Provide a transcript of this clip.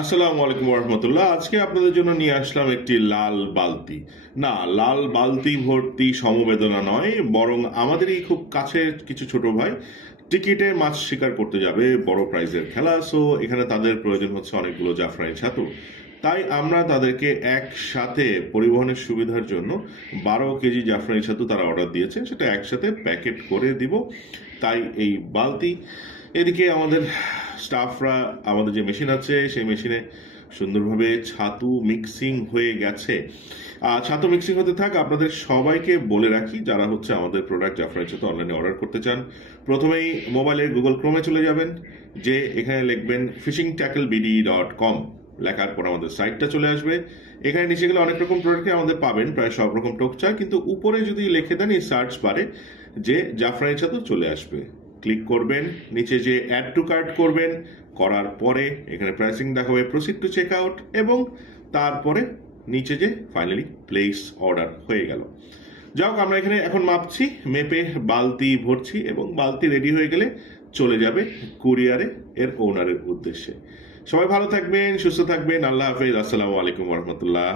আসসালামু আলাইকুম রহমতুল্লাহ আজকে আপনাদের জন্য নিয়ে আসলাম একটি লাল বালতি। না, লাল বালতি ভর্তি সমবেদনা নয়, বরং আমাদেরই খুব কাছের কিছু ছোট ভাই টিকিটে মাছ শিকার করতে যাবে বড় প্রাইজের খেলা। সো, এখানে তাদের প্রয়োজন হচ্ছে অনেকগুলো জাফরানি ছাতু। তাই আমরা তাদেরকে একসাথে পরিবহনের সুবিধার জন্য বারো কেজি জাফরানি ছাতু তারা অর্ডার দিয়েছে। সেটা একসাথে প্যাকেট করে দিব। তাই এই বালতি এদিকে আমাদের স্টাফরা আমাদের যে মেশিন আছে, সেই মেশিনে সুন্দরভাবে ছাতু মিক্সিং হয়ে গেছে। আর ছাতু মিক্সিং হতে থাক, আপনাদের সবাইকে বলে রাখি, যারা হচ্ছে আমাদের প্রোডাক্ট জাফরানি ছাতু অনলাইনে অর্ডার করতে চান, প্রথমেই মোবাইলের গুগল ক্রোমে চলে যাবেন, যে এখানে লিখবেন fishing tackle BD dot com লেখার পর আমাদের সাইটটা চলে আসবে। এখানে নিচে গেলে অনেক রকম প্রোডাক্টই আমাদের পাবেন, প্রায় সব রকম টোকচা কিন্তু উপরে যদি লিখে দেন এই সার্চ বারে যে জাফরানি ছাতু চলে আসবে। ক্লিক করবেন, নিচে যে অ্যাড টু কার্ট করবেন, করার পরে এখানে প্রাইসিং দেখাবে প্রসিড টু চেক আউট এবং তারপরে নিচে যে ফাইনালি প্লেস অর্ডার হয়ে গেল। যাই হোক, আমরা এখানে এখন মাপছি, মেপে বালতি ভরছি এবং বালতি রেডি হয়ে গেলে চলে যাবে কুরিয়ারে এর ওনারের উদ্দেশ্যে। সবাই ভালো থাকবেন, সুস্থ থাকবেন, আল্লাহ হাফেজ, আসসালামু আলাইকুম রহমতুল্লাহ।